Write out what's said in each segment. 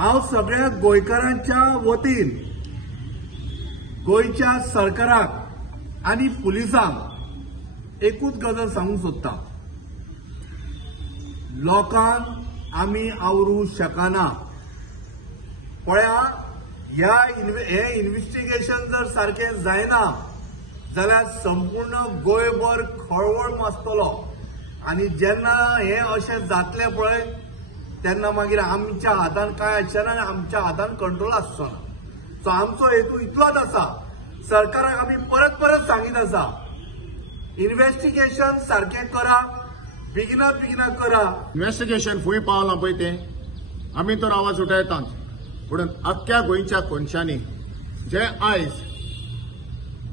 हांव सगळ्या गोंयकारांच्या वतीन गोंयच्या सरकाराक आनी पुलिसांक एकूच गजाल सांगूंक सोदता, लोकांक आमी आवरूं शकना। पळया, हे इन्व्हेस्टिगेशन जर सारखें जायना जाल्यार संपूर्ण गोंयभर खळवळ माजतलो आनी जेन्ना हे अशें जातलें पळय तेन्ना मागीर आमच्या हातान कांय आसचें ना, आमच्या हातान कंट्रोल आसचो ना। सो आमचो हेतू इतलोच आसा, सरकाराक आमी परत परत सांगीत आसा, इन्व्हेस्टिगेशन सारखें करा, बेगिना करा। इन्व्हेस्टिगेशन फुंय पावलां पळय तें आमी तर आवाज उठयतात, पूण अख्ख्या गोंयच्या कोनशांनी जे आयज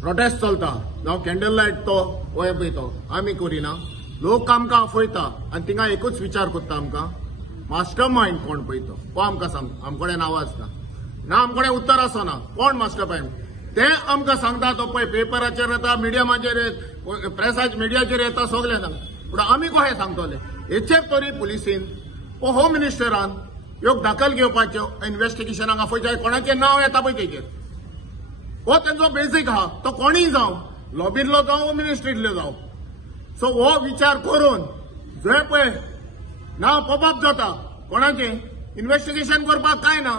प्रोटेस्ट चलता जावं कॅन्डल लायट तो वय पळय तो आमी करिना, लोक आमकां आफयता आनी थिंगा एकूच विचार करता आमकां मास्टर मायंड कोण पळय तो आमकां सांग। आमकडे नांव आसना ना, आमकडे उत्तर आसना कोण मास्टर मायंड ते आमकां सांगता। तो पळय पेपराचेर येता, मिडियमाचेर प्रेसाच्या मिडियाचेर येता, सगळे सांगता, पूण आमी कशें सांगतले? हेचेर तरी पुलिसीन होम मिनिस्टरान ह्यो दखल घेवपाच्यो, इन्व्हेस्टिगेशनाक आफयच्या कोणाचें नांव येता पळय तेचेर, हो तेंचो बेसीक आहा। तो कोणीय जावं, लॉबींतलो जावं होम मिनिस्ट्रींतलो जावं, सो हो विचार करून जे पळय नांव पॉपअप जाता कोणाचें इन्व्हेस्टिगेशन करपाक काय ना,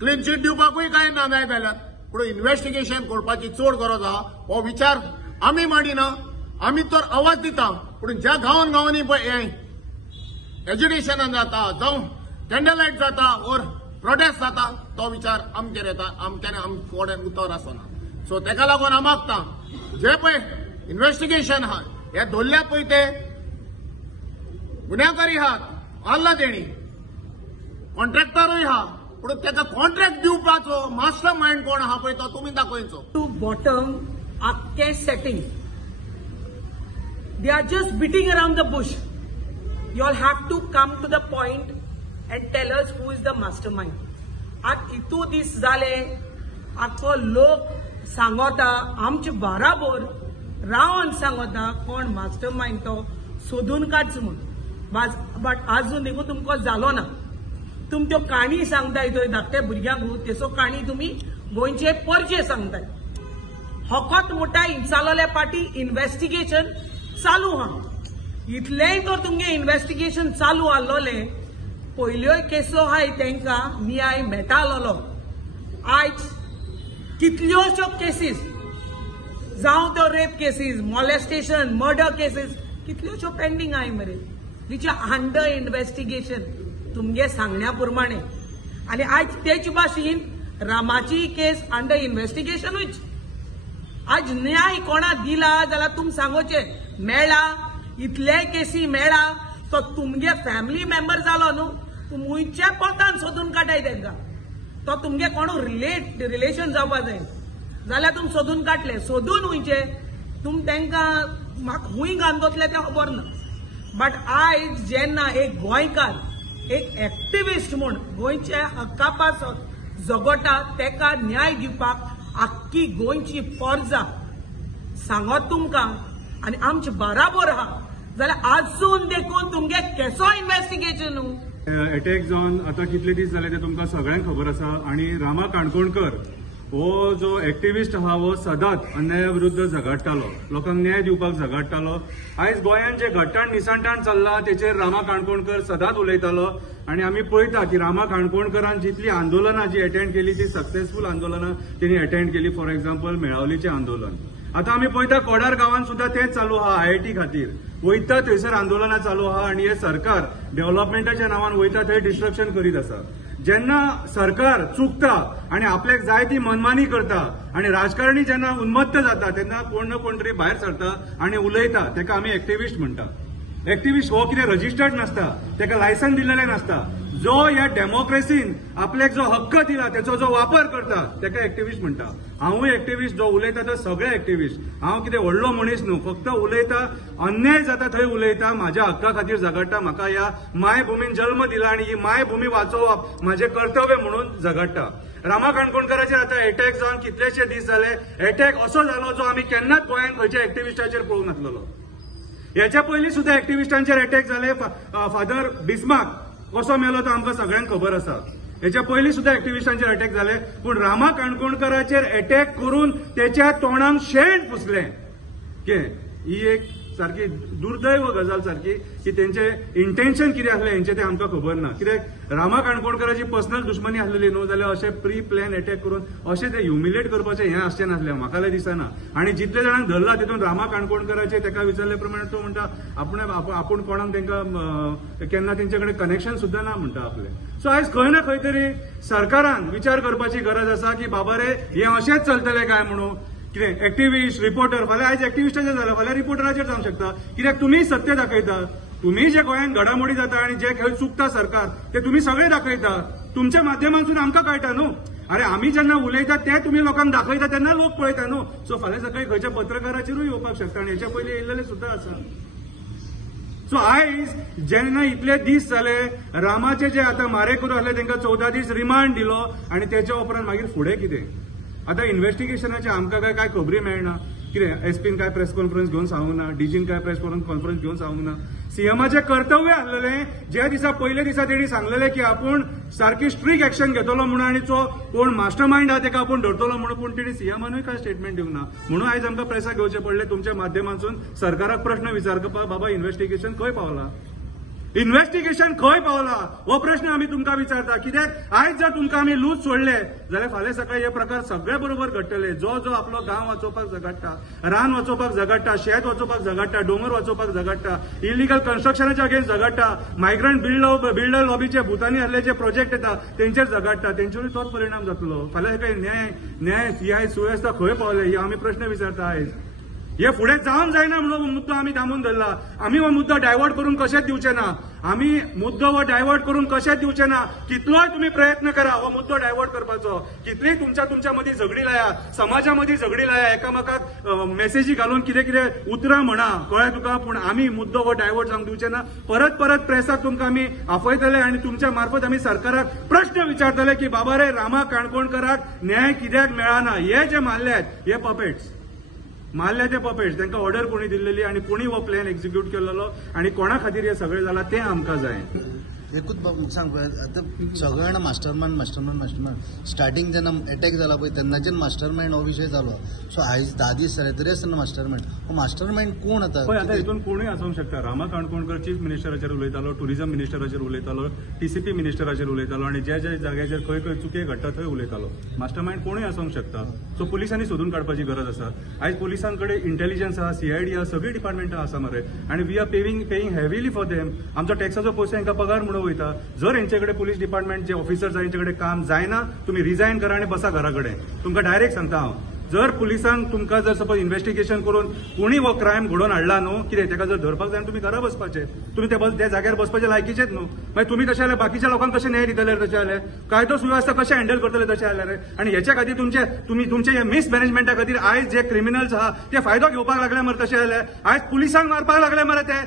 क्लीन चीट दिवपाकूय काय ना जाय जाल्यार, पूण इन्व्हेस्टिगेशन करपाची चड गरज आहा। हो विचार आमी मांडिना, आमी तर आवाज दिता, पूण ज्या गांवांनी पळय हें एज्युकेशनान जाता जावं कॅन्डल लायट जाता ओर प्रोटेस्ट जाता, तो विचार आमचेर येता, आमचें उतर आसना। सो तेका लागून हांव मागता, जे पळय इन्व्हेस्टिगेशन आहा हे धरल्या पळय ते गुन्यांवकारी आहात, आल्ला तेणी कॉन्ट्रॅक्टरूय आहा, पूण तेका कॉन्ट्रॅक्ट दिवपाचो मास्टर मायंड कोण आहा पळय तो तुमी दाखोवचो। टू बॉटम आख्खे setting, they are just beating around the bush. You all have to come to the point and tell us who is the mastermind. आज इतू दीस जाले आखो लोक सांगता, आमचे बराबर रावन सांगता कोण मास्टरमाइंड तो सोदून काडच म्हूण, बट आजून देखून तुमकां जालो ना। तुम त्यो काणी सांगताय थंय धाकट्या भुरग्यांक, तेचो काणी तुमी गोंयचे परचे सांगताय। होकोत मोठा इंचालोल्या पाटी इन्व्हेस्टिगेशन चालू हा, इतलेय तर तुमगे इन्व्हेस्टिगेशन चालू आसलोले, पयल्योय केसो आहाय तांकां न्याय मेळटालो। आयज कितल्योश्यो केसीस, जावं त्यो rape cases, molestation, murder cases कितल्योश्यो पेंडींग आहाय मरे, विच आर अंडर इन्व्हेस्टिगेशन तुमगे सांगण्या प्रमाणे। आनी आयज तेच भाशेन रामाची केस अंडर इन्व्हेस्टिगेशनूच। आज न्याय कोणा दिला जाल्यार तुम सांगोचे, मेळ्ळा इतले केसी मेळ्ळा तो तुमगे फॅमिली मेंबर जालो न्हू, तुम हुंयच्या पोटान सोदून काडाय तांकां, तो तुमगे कोण रिलेशन जावपा जाय जाल्यार तुम सोदून काडले, सोदून हुंयचे तुम तांकां म्हाका हुंय घालतले तें खबर ना। बट आयज जेन्ना एक गोंयकार, एक एक्टिविस्ट म्हूण गोंयच्या हक्का पासत झगडटा, तेका न्याय दिवपाक आख्खी गोंयची फौज सांगत तुमकां आनी आमचे बराबर आहा जाल्यार आजून देखून तुमगे केसो इन्व्हेस्टिगेशन अटॅक जावन आतां कितले दीस जाले ते तुमकां सगळ्यांक खबर आसा। आनी रामा काणकोणकर हो जो एक्टिविस्ट आहा हो सदांच अन्याया विरुद्ध झगडटालो, लोकांक न्याय दिवपाक झगडटालो। आयज गोंयांत जे घट्टाण निसांटाण चल्लां तेचेर रामा काणकोणकर सदांच उलयतालो। आनी आमी पळयता की रामा काणकोणकरान जितली आंदोलनां जी अटेंड केली ती सक्सेसफूल आंदोलनां तेणी अटेंड केली। फॉर एक्झाम्पल मेळावलीचें आंदोलन, आतां आमी पळयता कोडार गांवांत सुद्दां तेंच चालू आहा, IIT खातीर वयता थंयसर आंदोलनां चालू आहा। आनी हे सरकार डेव्हलपमेंटाच्या नांवान वयता थंय डिस्ट्रक्शन करीत आसा। जेन्ना सरकार चुकता आनी आपल्याक जाय ती मनमानी करता आनी राजकारणी जेन्ना उन्मत्त जाता तेन्ना कोण ना कोण तरी भायर सरता आनी उलयता, तेका आमी एक्टिविस्ट म्हणटा। एक्टिविस्ट हो कितें रजिस्टर्ड नासता, तेका लायसन दिलेलें नासता। जो ह्या डेमोक्रेसीन आपल्याक जो हक्क दिला तेचो जो वापर करता तेका एक्टिविस्ट म्हणटा। हांवूय एक्टिविस्ट, जो उलयता तो सगळे एक्टिविस्ट। हांव कितें व्हडलो मनीस न्हू, फक्त उलयता, अन्याय जाता थंय उलयता, म्हाज्या हक्का खातीर झगडटा, म्हाका ह्या मायभुमीन जल्म दिला आनी ही मायभूमी वाचोवप म्हाजें कर्तव्य म्हणून झगडटा। रामा काणकोणकराचेर आतां अटॅक जावन कितलेशे दीस जाले, अटॅक असो जालो जो आमी केन्नाच गोंयांत खंयच्या एक्टिविस्टाचेर पळोवंक नासलेलो। ह्याच्या पयलीं सुद्दां एक्टिविस्टांचेर अटॅक जाले। फादर बिस्मार्क कसो मेलो तो आमकां सगळ्यांक खबर आसा. हेच्या पयलीं सुद्धा एक्टिव्हिस्टांचेर अटॅक जाले, पूण रामा काणकोणकराचेर अटॅक करून त्याच्या तोंडान शेण फुसलें. ही एक सारकी दुर्दैव गजाल सारकी की तेंचे इंटेन्शन कितें आसलें हेंचे ते आमकां खबर ना. कित्याक रामा काणकोणकराची पर्सनल दुश्मनी आसलेली न्हू जाल्यार अशें प्री प्लॅन अटॅक करून अशें ते ह्युमिलेट करपाचें हें आसचें नासलें, म्हाका जाल्यार दिसना. आनी जितले जाणांक धरला तितून रामा काणकोणकराचे तेका विचारले प्रमाणे तो म्हणटा आपूण कोणाक तेंकां केन्ना तेंचे कडेन कनेक्शन सुद्दां ना म्हणटा आपलें. सो आयज खंय ना खंय तरी सरकारान विचार करपाची गरज आसा की बाबा रे हें अशेंच चलतलें काय म्हणून. कितें एक्टिव्हिस्ट रिपोर्टर फाल्यां आयज एक्टिव्हिस्टाचेर जालां फाल्यां रिपोर्टराचेर जावंक शकता. कित्याक तुमी सत्य दाखयता, तुम्ही जे गोंयांत घडामोडी जाता आनी जे खंय चुकता सरकार ते तुम्ही सगळे दाखयता. तुमच्या माध्यमांतून आमकां कळटा न्हू. अरे आमी जेन्ना उलयता ते तुम्ही लोकांक दाखयता तेन्ना लोक पळयता न्हू. सो फाल्यां सकाळी खंयच्या पत्रकाराचेरूय येवपाक शकता आनी हेच्या पयलीं येयल्लेले सुद्दां आसा. सो आयज जेन्ना इतले दीस जाले रामाचे जे आतां मारेकरू आसले तांकां 14 दीस रिमांड दिलो आनी तेच्या उपरांत मागीर फुडें कितें. आता इन्व्हेस्टिगेशनाचे आमकां काय खबरी मेळना. कितें एसपीन काय प्रेस कॉन्फरन्स घेवन सांगूंक ना, डीजीन काय प्रेस कॉन्फरन्स घेवन सांगूंक ना. सीएमाचे कर्तव्य आसलेलें ज्या दिसा पयल्या दिसा तेणी सांगलेलें की आपूण सारकी स्ट्रिक्ट एक्शन घेतलो म्हणून आनी जो कोण मास्टर माइंड आहा तेका आपूण धरतलो म्हणून, पूण तेणी सीएमानूय काय स्टेटमेंट दिवंक ना. म्हणून आयज आमकां प्रेसाक घेवचें पडलें तुमच्या माध्यमांतून सरकाराक प्रश्न विचारपाक बाबा इन्व्हेस्टिगेशन खंय पावला, इन्व्हेस्टिगेशन खंय पावला हो प्रश्न आमी तुमकां विचारता. कित्याक आयज जर तुमकां आमी लूज सोडले जाल्यार फाल्यां सकाळी हे प्रकार सगळे बरोबर घडटले. जो आपलो गांव वाचोवपाक झगडटा, रान वाचोवपाक झगडटा, शेत वाचोवपाक झगडटा, दोंगर वाचोवपाक झगडटा, इलिगल कन्स्ट्रक्शनाच्या अगेन्स्ट झगडटा, मायग्रंट बिल्डर लॉबीचे भुतानी आसले जे प्रोजेक्ट येता तेंचेर झगडटा, तेंचेरूय तोच परिणाम जातलो. फाल्यां सकाळी न्याय सुवेवस्था खंय पावले हे आमी प्रश्न विचारता. आयज हे फुडें जावंक जायना म्हणून हो मुद्दो आमी थांबून धरला. आमी हो मुद्दो डायवर्ट करून कशेंच दिवचे ना. आमी मुद्दो हो डायवर्ट करून कशेंच दिवचे ना. कितलोय तुम्ही प्रयत्न करा हो मुद्दो डायवर्ट करपाचो, कितलीय तुमच्या मदीं झगडी लाया, समाजा मदीं झगडी लाया, एकामेकाक मेसेजी घालून कितें उतरां म्हणा, कळ्ळें तुका. पूण आमी मुद्दो हो डायवर्ट जावंक दिवचे ना. परत प्रेसाक तुमकां आमी आपयतले आनी तुमच्या मार्फत आमी सरकाराक प्रश्न विचारतले की बाबा रे रामा काणकोणकराक न्याय कित्याक मेळना. हे जे मारल्यात हे पपेट्स मारल्या ते पपेट्स तांकां ऑर्डर कोणी दिल्लेली आनी कोणी हो प्लॅन एक्झिक्यूट केलेलो आनी कोणा खातीर हे सगळें जालां तें आमकां जाय. एकूच सांग पळय आतां सगळे जाणां मास्टरमाइंड स्टार्टींग जेन्ना अटॅक जाला पळय तेन्नाच्यान मास्टरमाइंड हो विशय जालो. सो आयज 10 दीस जाले तरी आसतना मास्टरमाइंड कोण आतां पळय. आतां हितून कोणूय आसूंक शकता. रामा काणकोणकर चीफ मिनिस्टराचेर उलयतालो, टुरिझम मिनिस्टराचेर उलयतालो, टीसीपी मिनिस्टराचेर उलयतालो आनी ज्या जाग्याचेर खंय चुके घडटा थंय उलयतालो. मास्टरमाइंड कोणूय आसूंक शकता. सो पुलिसांनी सोदून काडपाची गरज आसा. आयज पुलिसांकडे इंटेलिजन्स आहा, सीआयडी आहा, सगळी डिपार्टमेंटां आसा मरे आनी we are paying heavily for them. आमचो टॅक्साचो पयसो हांकां पगार म्हणून वयता. जर हेंचेकडे पुलीस डिपार्टमेंटचे ऑफिसर्स हेंचेकडे काम जायना तुम्ही रिजायन करा आणि बसा घराकडे. तुमकां डायरेक्ट सांगता हांव. जर पुलिसांक तुमकां जर सपोज इन्व्हेस्टिगेशन करून कोणी हो क्रायम घडोवन हाडला न्हू, कितें तेका जर धरपाक जाय तुम्ही घरा बसपाचे, तुम्ही त्या जाग्यार बसपाचे लायकीचेच न्हू. मागीर तुम्ही तशें जाल्यार बाकीच्या लोकांक कशें न्याय दितले तशें जाल्यार, कायदो सुवेवस्था कशें हँडल करतले तशें जाल्यार. आनी हेच्या खातीर तुमचे मिसमॅनेजमेंटा खातीर आयज जे क्रिमिनल्स आहा ते फायदो घेवपाक लागले मरे. तशें जाल्यार आयज पुलिसांक मारपाक लागले मरे ते,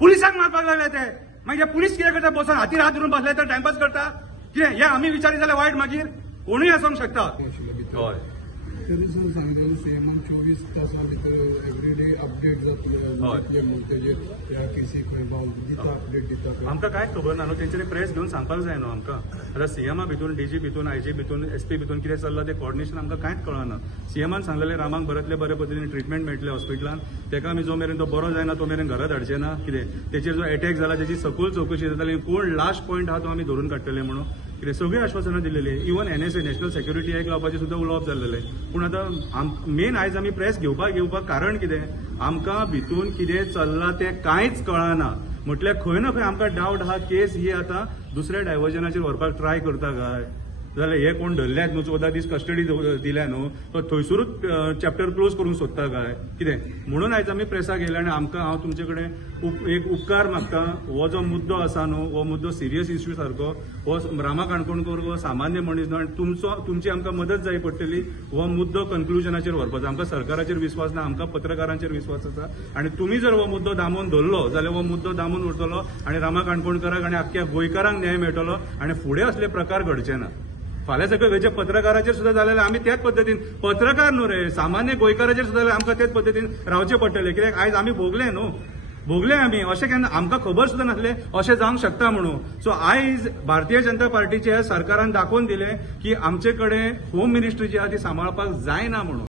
पुलिसांक मारपाक लागले ते. मागीर पुलीस कितें करता बसून हातीर हात धरून बसले तर टायमपास करता कितें. हे आमी विचारी जाल्यार वायट मागीर कोणूय आसूंक शकता. हय तरी सुद्दां सांगितलें सीएमान 24 तासां भितर एवरीडे अपडेट जातले मुद्द्याचेर त्या केसी खंय पावला दिता अपडेट दिता. आमकां कांय खबर ना न्हू. तेंच्यांनी प्रेस घेवन सांगपाक जाय न्हू आमकां. आतां सीएमा भितून डीजी भितून आयजी भितून एसपी भितून कितें चल्लां तें कॉर्डिनेशन आमकां कांयच कळना. सीएमान सांगलेलें रामाक बरे पद्दतीन ट्रिटमेंट मेळटलें हॉस्पिटलान. तेका आमी जो मेरेन तो बरो जायना तो मेरेन घरा धाडचे ना. कितें तेचेर जो अटॅक जाला तेची सखोल चवकशी जाताली. कोण लास्ट पॉयंट आहा तो आमी धरून काडटले म्हणून कितें सगळी आश्वासनां दिलेली. Even NSA national security act लावपाचें सुद्दां उलोवप जाल्लेलें. पूण आतां मेन आयज आमी प्रेस घेवपाक कारण कितें आमकां भितून कितें चल्लां तें कांयच कळना. म्हटल्यार खंय ना खंय आमकां डावट आहा केस ही आतां दुसऱ्या डायव्हर्जनाचेर व्हरपाक ट्राय करता काय जाल्यार हे कोण धरल्यात न्हू 14 दीस कस्टडी दिल्या न्हू तो थंयसरूच चॅप्टर क्लोज करूंक सोदता काय कितें. म्हणून आयज आमी प्रेसाक येयले आनी आमकां हांव तुमचे कडेन एक उपकार मागता. हो जो मुद्दो आसा न्हू हो मुद्दो सिरियस इश्यू सारको. हो रामा काणकोणकर हो सामान्य मनीस न्हू आनी तुमची आमकां मदत जाय पडटली हो मुद्दो कन्क्लुजनाचेर व्हरपाचो. आमकां सरकाराचेर विस्वास ना, आमकां पत्रकारांचेर विस्वास आसा आनी तुमी जर हो मुद्दो दामून धरलो जाल्यार हो मुद्दो दामून उरतलो आनी रामा काणकोणकराक आनी आख्ख्या गोंयकारांक न्याय मेळटलो आनी फुडें असले प्रकार घडचे ना. फाल्यां सकयल खंयच्या पत्रकाराचेर सुद्दां जाल्यार आमी त्याच पद्दतीन पत्रकार न्हू रे सामान्य गोंयकाराचेर सुद्दां आमकां तेच पद्दतीन रावचें पडटलें. कित्याक आयज आमी भोगले न्हू भोगले आमी अशें केन्ना आमकां खबर सुद्दां नासलें अशें जावंक शकता म्हणून. सो आयज भारतीय जनता पार्टीच्या सरकारान दाखोवन दिलें की आमचे कडेन होम मिनिस्ट्री जी आहा ती सांबाळपाक जायना म्हणून.